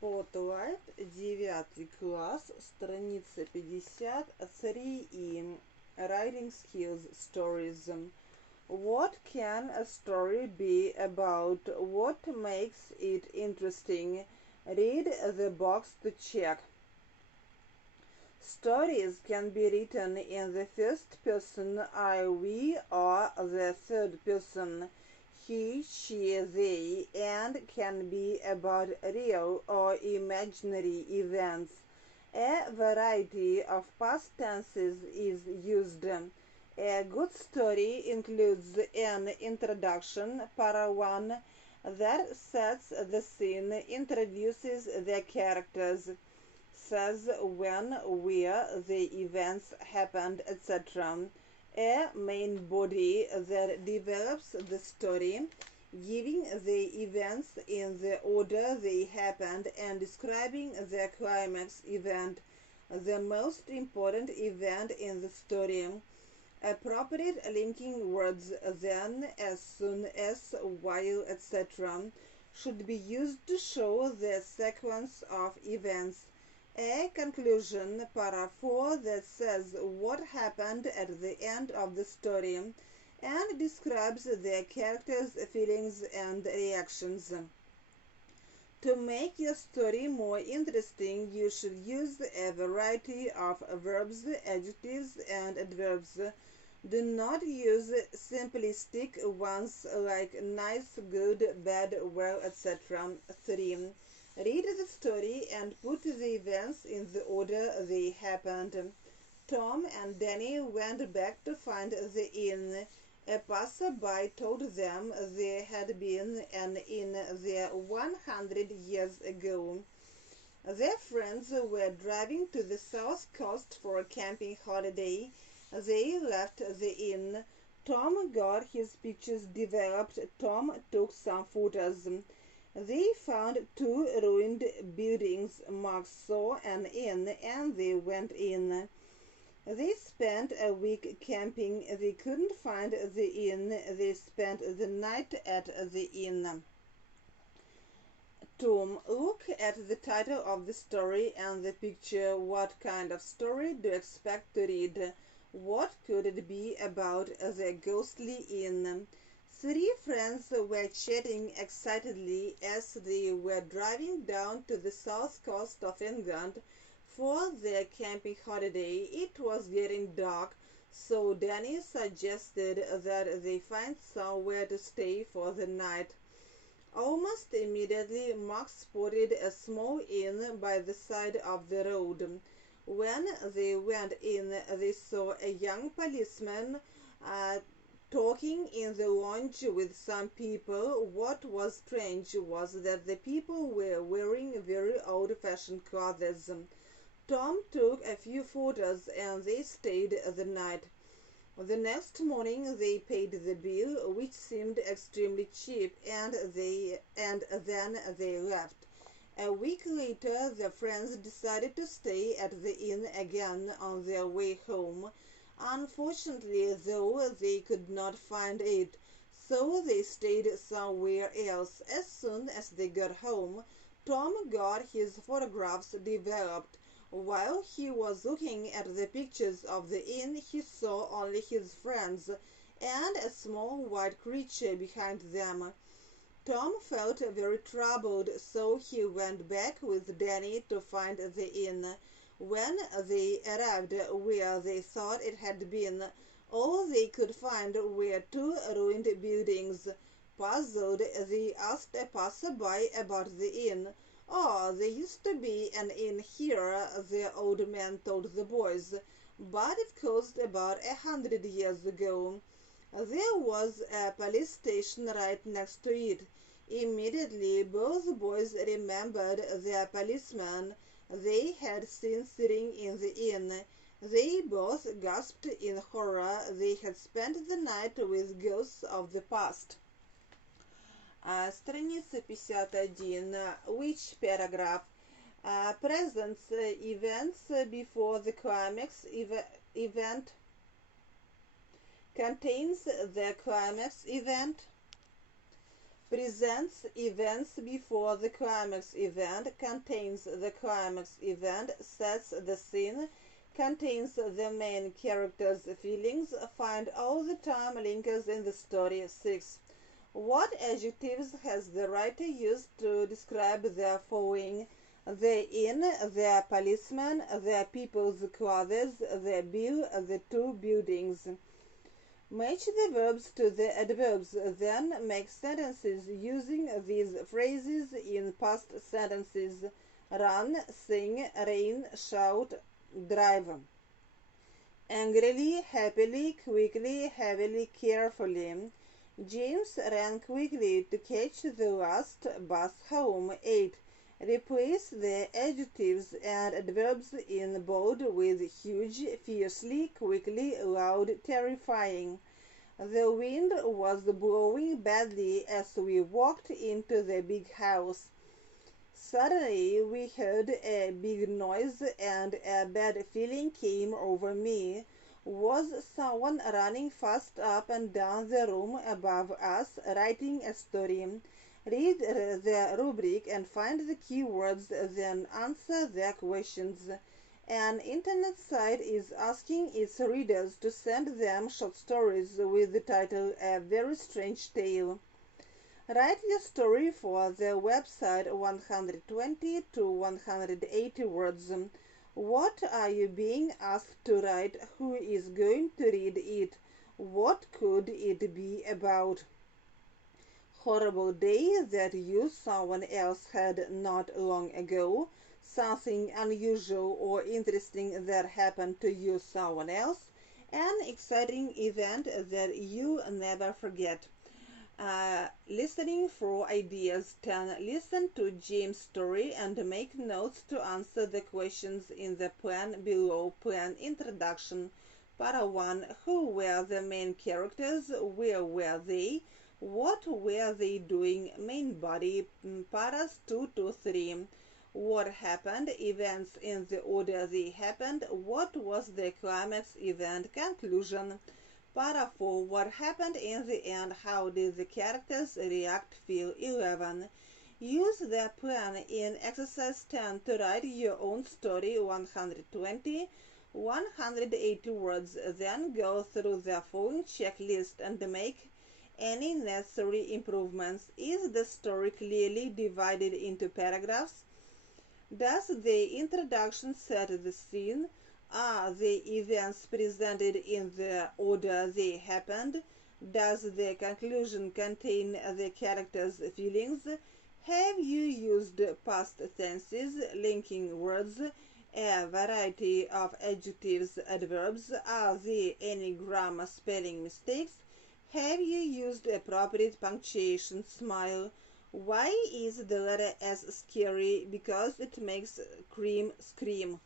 Spotlight, 9 класс, страница 53 Writing skills stories. What can a story be about? What makes it interesting? Read the box to check. Stories can be written in the first person I, we, or the third person he, she, they, and can be about real or imaginary events. A variety of past tenses is used. A good story includes an introduction, para one, that sets the scene, introduces the characters, says when, where the events happened, etc. A main body that develops the story, giving the events in the order they happened and describing the climax event, the most important event in the story. Appropriate linking words then, as soon as, while, etc. should be used to show the sequence of events. A conclusion, para 4, that says what happened at the end of the story and describes the characters' feelings and reactions. To make your story more interesting, you should use a variety of verbs, adjectives, and adverbs. Do not use simplistic ones like nice, good, bad, well, etc. 3. Read the story and put the events in the order they happened. Tom and Danny went back to find the inn. A passerby told them there had been an inn there 100 years ago. Their friends were driving to the south coast for a camping holiday. They left the inn. Tom got his pictures developed. Tom took some photos. They found 2 ruined buildings. Mark saw an inn and they went in. They spent a week camping. They couldn't find the inn. They spent the night at the inn. Tom, look at the title of the story and the picture. What kind of story do you expect to read? What could it be about? The ghostly inn. 3 friends were chatting excitedly as they were driving down to the south coast of England for their camping holiday. It was getting dark, so Danny suggested that they find somewhere to stay for the night. Almost immediately, Mark spotted a small inn by the side of the road. When they went in, they saw a young policeman talking in the lounge with some people. What was strange was that the people were wearing very old-fashioned clothes. Tom took a few photos and they stayed the night. The next morning they paid the bill, which seemed extremely cheap, and then they left. A week later, the friends decided to stay at the inn again on their way home. Unfortunately, though, they could not find it, so they stayed somewhere else. As soon as they got home, Tom got his photographs developed. While he was looking at the pictures of the inn, he saw only his friends and a small white creature behind them. Tom felt very troubled, so he went back with Danny to find the inn. When they arrived where they thought it had been, all they could find were 2 ruined buildings. Puzzled, they asked a passerby about the inn. "Oh, there used to be an inn here," the old man told the boys, "but it closed about 100 years ago. There was a police station right next to it." Immediately, both boys remembered their policeman they had seen sitting in the inn. They both gasped in horror. They had spent the night with ghosts of the past. Страница 51. Which paragraph? Presents events before the climax event contains the climax event. presents events before the climax event, contains the climax event, sets the scene, contains the main character's feelings, find all the time linkers in the story. 6. What adjectives has the writer used to describe the following? The inn, the policeman, the people's clothes, the bill, the two buildings. Match the verbs to the adverbs, then make sentences using these phrases in past sentences. Run, sing, rain, shout, drive. Angrily, happily, quickly, heavily, carefully. James ran quickly to catch the last bus home. 8. Replace the adjectives and adverbs in bold with huge, fiercely, quickly, loud, terrifying. The wind was blowing badly as we walked into the big house. Suddenly we heard a big noise and a bad feeling came over me. Was someone running fast up and down the room above us, writing a story? Read the rubric and find the keywords, then answer the questions. An internet site is asking its readers to send them short stories with the title A Very Strange Tale. Write your story for the website 120 to 180 words. What are you being asked to write? Who is going to read it? What could it be about? Horrible day that you someone else had not long ago. Something unusual or interesting that happened to you someone else. An exciting event that you never forget. Listening for ideas. 10. Listen to James' story and make notes to answer the questions in the plan below. Plan introduction. Para 1. Who were the main characters? Where were they? What were they doing? Main body. Paras 2 to 3. What happened? Events in the order they happened. What was the climax event? Conclusion. Para 4. What happened in the end? How did the characters react? Feel. 11. Use the plan in exercise 10 to write your own story 120, 180 words. Then go through the following checklist and make any necessary improvements. Is the story clearly divided into paragraphs? Does the introduction set the scene? Are the events presented in the order they happened? Does the conclusion contain the characters' feelings? Have you used past tenses, linking words, a variety of adjectives, adverbs? Are there any grammar spelling mistakes? Have you used appropriate punctuation? Smile. Why is the letter S scary? Because it makes cream scream.